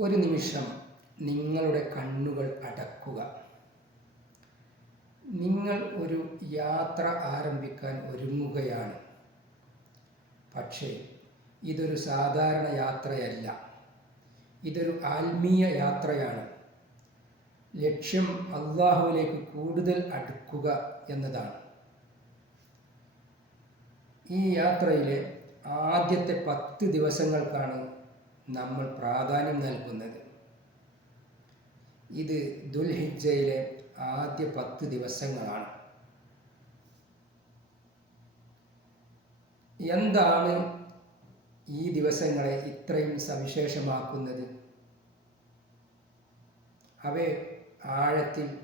ഒരു നിമിഷം നിങ്ങളുടെ കണ്ണുകൾ അടക്കുക. നിങ്ങൾ ഒരു യാത്ര ആരംഭിക്കാൻ ഒരുങ്ങുകയാണ്. പക്ഷേ ഇതൊരു സാധാരണ യാത്രയല്ല. ഇതൊരു ആത്മീയ യാത്രയാണ്. ലക്ഷ്യം അള്ളാഹുവിലേക്ക് കൂടുതൽ അടുക്കുക എന്നതാണ്. ഈ യാത്രയിലെ ആദ്യത്തെ പത്ത് ദിവസങ്ങൾക്കാണ് നമ്മൾ പ്രാധാന്യം നൽകുന്നത്. ഇത് ദുൽഹിജയിലെ ആദ്യ പത്ത് ദിവസങ്ങളാണ്. എന്താണ് ഈ ദിവസങ്ങളെ ഇത്രയും സവിശേഷമാക്കുന്നത്? അവയെ ആഴത്തിൽ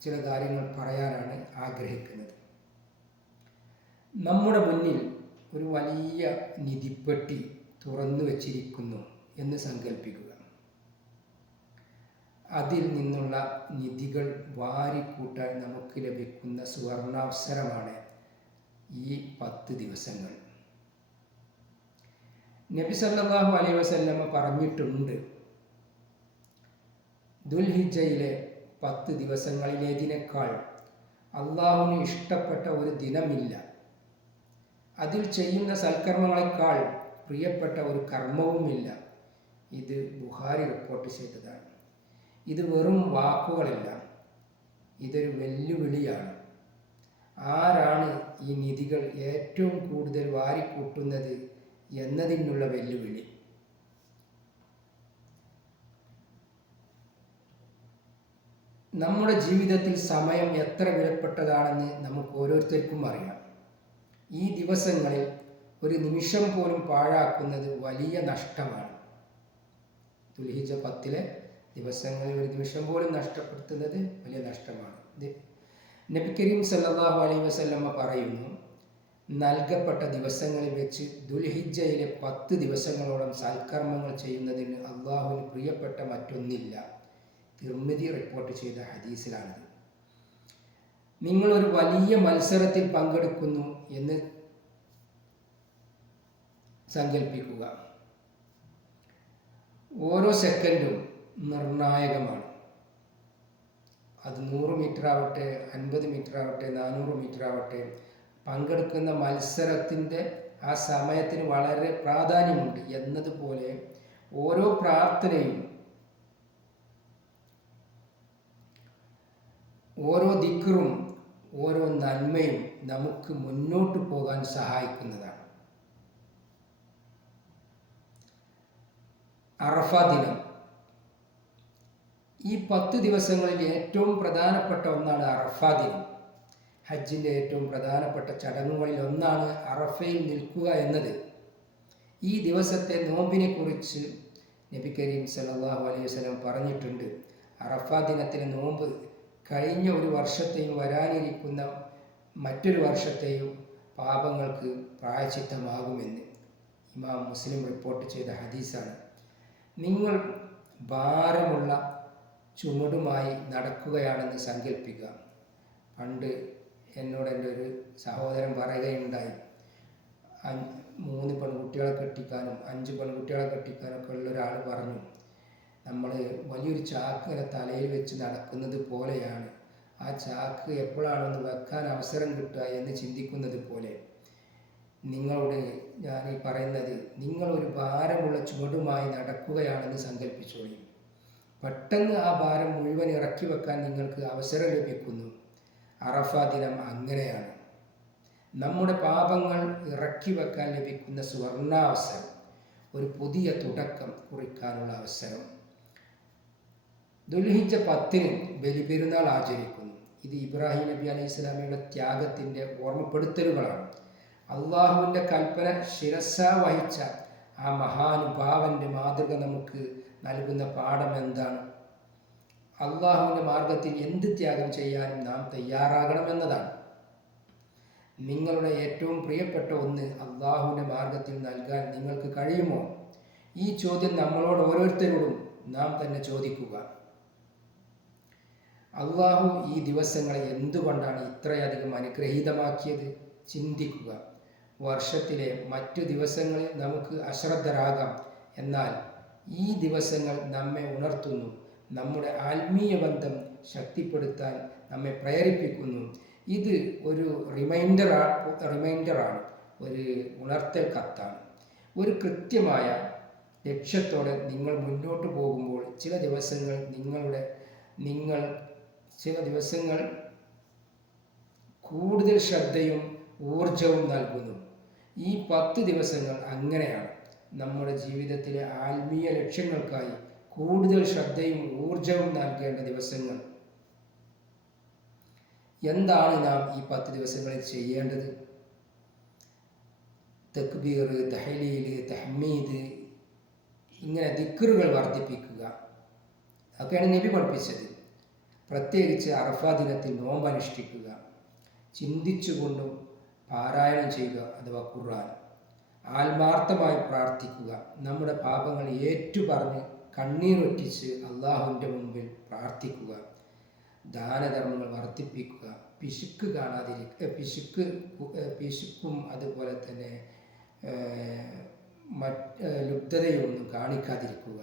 ചില കാര്യങ്ങൾ പറയാനാണ് ആഗ്രഹിക്കുന്നത്. നമ്മുടെ മുന്നിൽ ഒരു വലിയ നിധിപ്പെട്ടി തുറന്നു വച്ചിരിക്കുന്നു എന്ന് സങ്കല്പിക്കുക അതിൽ നിന്നുള്ള നിധികൾ വാരിക്കൂട്ടാൻ നമുക്ക് ലഭിക്കുന്ന സുവർണാവസരമാണ് ഈ പത്ത് ദിവസങ്ങൾ. നബി സല്ലല്ലാഹു അലൈഹി വസല്ലമ പറഞ്ഞിട്ടുണ്ട് ദുൽഹിജയിലെ പത്ത് ദിവസങ്ങളിലേതിനേക്കാൾ അള്ളാഹുവിന് ഇഷ്ടപ്പെട്ട ഒരു ദിനമില്ല. അതിൽ ചെയ്യുന്ന സൽക്കർമ്മങ്ങളെക്കാൾ പ്രിയപ്പെട്ട ഒരു കർമ്മവുമില്ല. ഇത് ബുഹാരി റിപ്പോർട്ട് ചെയ്തതാണ്. ഇത് വെറും വാക്കുകളല്ല. ഇതൊരു വെല്ലുവിളിയാണ്. ആരാണ് ഈ നിധികൾ ഏറ്റവും കൂടുതൽ വാരിക്കൂട്ടുന്നത് എന്നതിനുള്ള വെല്ലുവിളി? നമ്മുടെ ജീവിതത്തിൽ സമയം എത്ര വിലപ്പെട്ടതാണെന്ന് നമുക്ക് ഓരോരുത്തർക്കും അറിയാം. ഈ ദിവസങ്ങളിൽ ഒരു നിമിഷം പോലും പാഴാക്കുന്നത് വലിയ നഷ്ടമാണ്. ദുൽഹിജ പത്തിലെ ദിവസങ്ങളിൽ ഒരു നിമിഷം പോലും നഷ്ടപ്പെടുത്തുന്നത് വലിയ നഷ്ടമാണ്. നബി കരീം സല്ലല്ലാഹു അലൈഹി വസല്ലമ്മ പറയുന്നു നൽകപ്പെട്ട ദിവസങ്ങളിൽ വെച്ച് ദുൽഹിജയിലെ പത്ത് ദിവസങ്ങളോളം സൽക്കർമ്മങ്ങൾ ചെയ്യുന്നതിന് അള്ളാഹുവിന് പ്രിയപ്പെട്ട മറ്റൊന്നില്ല. തിർമിതി റിപ്പോർട്ട് ചെയ്ത ഹദീസിലാണിത്. നിങ്ങളൊരു വലിയ മത്സരത്തിൽ പങ്കെടുക്കുന്നു എന്ന് സങ്കല്പിക്കുക ഓരോ സെക്കൻഡും നിർണായകമാണ്. അത് നൂറ് മീറ്റർ ആവട്ടെ അൻപത് മീറ്റർ ആവട്ടെ നാനൂറ് മീറ്റർ ആവട്ടെ പങ്കെടുക്കുന്ന മത്സരത്തിന്റെ ആ സമയത്തിന് വളരെ പ്രാധാന്യമുണ്ട് എന്നതുപോലെ ഓരോ പ്രാർത്ഥനയും ഓരോ ദിക്കറും ഓരോ നന്മയും നമുക്ക് മുന്നോട്ട് പോകാൻ സഹായിക്കുന്നതാണ്. അറഫ ദിനം. ഈ പത്ത് ദിവസങ്ങളിൽ ഏറ്റവും പ്രധാനപ്പെട്ട ഒന്നാണ് അറഫ ദിനം. ഹജ്ജിന്റെ ഏറ്റവും പ്രധാനപ്പെട്ട ചടങ്ങുകളിൽ ഒന്നാണ് അറഫയിൽ നിൽക്കുക എന്നത്. ഈ ദിവസത്തെ നോമ്പിനെ കുറിച്ച് നബി കരീം സല്ലല്ലാഹു അലൈഹി വസല്ലം പറഞ്ഞിട്ടുണ്ട്. അറഫ ദിനത്തിലെ നോമ്പ് കഴിഞ്ഞ ഒരു വർഷത്തെയും വരാനിരിക്കുന്ന മറ്റൊരു വർഷത്തെയും പാപങ്ങൾക്ക് പ്രായച്ചിത്തമാകുമെന്ന് ഇമാം മുസ്ലിം റിപ്പോർട്ട് ചെയ്ത ഹദീസാണ്. നിങ്ങൾ ഭാരമുള്ള ചുമടുമായി നടക്കുകയാണെന്ന് സങ്കല്പിക്കുക പണ്ട് എന്നോട് എന്റെ ഒരു സഹോദരൻ പറയുകയുണ്ടായി മൂന്ന് പെൺകുട്ടികളെ കെട്ടിക്കാനും അഞ്ച് പെൺകുട്ടികളെ കെട്ടിക്കാനും ഒക്കെ ഉള്ള ഒരാൾ പറഞ്ഞു. നമ്മൾ വലിയൊരു ചാക്ക് ഇങ്ങനെ തലയിൽ വെച്ച് നടക്കുന്നത് പോലെയാണ്. ആ ചാക്ക് എപ്പോഴാണെന്ന് വെക്കാൻ അവസരം കിട്ടുക എന്ന് ചിന്തിക്കുന്നത് പോലെ. നിങ്ങളോട് ഞാൻ ഈ പറയുന്നത് നിങ്ങൾ ഒരു ഭാരമുള്ള ചുവടുമായി നടക്കുകയാണെന്ന് സങ്കല്പിച്ചോളി പെട്ടെന്ന് ആ ഭാരം മുഴുവൻ ഇറക്കി വെക്കാൻ നിങ്ങൾക്ക് അവസരം ലഭിക്കുന്നു. അറഫ ദിനം അങ്ങനെയാണ്. നമ്മുടെ പാപങ്ങൾ ഇറക്കി വെക്കാൻ ലഭിക്കുന്ന സുവർണാവസരം ഒരു പുതിയ തുടക്കം കുറിക്കാനുള്ള അവസരം. ദുൽഹിജ പത്തിന് ബലിപെരുന്നാൾ ആചരിക്കുന്നു. ഇത് ഇബ്രാഹിം നബി അലൈഹി സ്വലാമിയുടെ ത്യാഗത്തിന്റെ ഓർമ്മപ്പെടുത്തലുകളാണ്. അള്ളാഹുവിന്റെ കൽപ്പന ശിരസ വഹിച്ച ആ മഹാനുഭാവന്റെ മാതൃക നമുക്ക് നൽകുന്ന പാഠം എന്താണ്? അള്ളാഹുവിന്റെ മാർഗത്തിൽ എന്ത് ത്യാഗം ചെയ്യാനും നാം തയ്യാറാകണമെന്നതാണ്. നിങ്ങളുടെ ഏറ്റവും പ്രിയപ്പെട്ട ഒന്ന് അള്ളാഹുവിന്റെ മാർഗത്തിൽ നൽകാൻ നിങ്ങൾക്ക് കഴിയുമോ? ഈ ചോദ്യം നമ്മളോട് ഓരോരുത്തരോടും നാം തന്നെ ചോദിക്കുക. അള്ളാഹു ഈ ദിവസങ്ങളെ എന്തുകൊണ്ടാണ് ഇത്രയധികം അനുഗ്രഹീതമാക്കിയത്? ചിന്തിക്കുക. വർഷത്തിലെ മറ്റു ദിവസങ്ങളിൽ നമുക്ക് അശ്രദ്ധരാകാം. എന്നാൽ ഈ ദിവസങ്ങൾ നമ്മെ ഉണർത്തുന്നു. നമ്മുടെ ആത്മീയ ബന്ധം ശക്തിപ്പെടുത്താൻ നമ്മെ പ്രേരിപ്പിക്കുന്നു. ഇത് ഒരു റിമൈൻഡർ റിമൈൻഡറാണ് ഒരു ഉണർത്തൽ കത്താണ് ഒരു കൃത്യമായ ലക്ഷ്യത്തോടെ നിങ്ങൾ മുന്നോട്ട് പോകുമ്പോൾ ചില ദിവസങ്ങൾ നിങ്ങളുടെ നിങ്ങൾ ചില ദിവസങ്ങൾ കൂടുതൽ ശ്രദ്ധയും ഊർജവും നൽകുന്നു. ഈ പത്ത് ദിവസങ്ങൾ അങ്ങനെയാണ് നമ്മുടെ ജീവിതത്തിലെ ആത്മീയ ലക്ഷ്യങ്ങൾക്കായി കൂടുതൽ ശ്രദ്ധയും ഊർജവും നൽകേണ്ട ദിവസങ്ങൾ. എന്താണ് നാം ഈ പത്ത് ദിവസങ്ങളിൽ ചെയ്യേണ്ടത്? തക്ബീർ തഹലീൽ തഹ്മീദ് ഇങ്ങനെ ദിക്കറുകൾ വർദ്ധിപ്പിക്കുക. അതൊക്കെയാണ് നബി പഠിപ്പിച്ചത്. പ്രത്യേകിച്ച് അറഫാ ദിനത്തിൽ നോമ്പ് അനുഷ്ഠിക്കുക ചിന്തിച്ചുകൊണ്ടും പാരായണം ചെയ്യുക അഥവാ ഖുർആൻ. ആത്മാർത്ഥമായി പ്രാർത്ഥിക്കുക നമ്മുടെ പാപങ്ങൾ ഏറ്റുപറഞ്ഞ് കണ്ണീരൊറ്റിച്ച് അള്ളാഹുവിന്റെ മുമ്പിൽ പ്രാർത്ഥിക്കുക. ദാനധർമ്മങ്ങൾ വർദ്ധിപ്പിക്കുക പിശുക്ക് കാണാതിരിക്കുക പിശുക്ക് പിശുക്കും അതുപോലെ തന്നെ മറ്റ് ലുബ്ധതയൊന്നും കാണിക്കാതിരിക്കുക.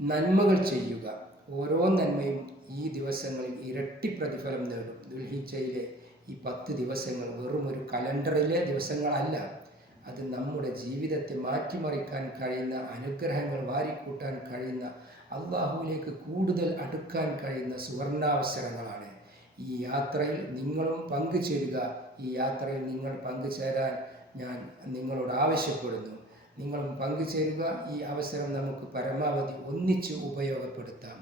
നന്മകൾ ചെയ്യുക. ഓരോ നന്മയും ഈ ദിവസങ്ങളിൽ ഇരട്ടി പ്രതിഫലം നേടും. ദുൽഹിജയിലെ ഈ പത്ത് ദിവസങ്ങൾ വെറും ഒരു കലണ്ടറിലെ ദിവസങ്ങളല്ല. അത് നമ്മുടെ ജീവിതത്തെ മാറ്റിമറിക്കാൻ കഴിയുന്ന അനുഗ്രഹങ്ങൾ വാരിക്കൂട്ടാൻ കഴിയുന്ന അള്ളാഹുവിലേക്ക് കൂടുതൽ അടുക്കാൻ കഴിയുന്ന സുവർണാവസരങ്ങളാണ്. ഈ യാത്രയിൽ നിങ്ങളും പങ്കുചേരുക. ഈ യാത്രയിൽ നിങ്ങൾ പങ്കുചേരാൻ ഞാൻ നിങ്ങളോട് ആവശ്യപ്പെടുന്നു. നിങ്ങളും പങ്കുചേരുക. ഈ അവസരം നമുക്ക് പരമാവധി ഒന്നിച്ച് ഉപയോഗപ്പെടുത്താം.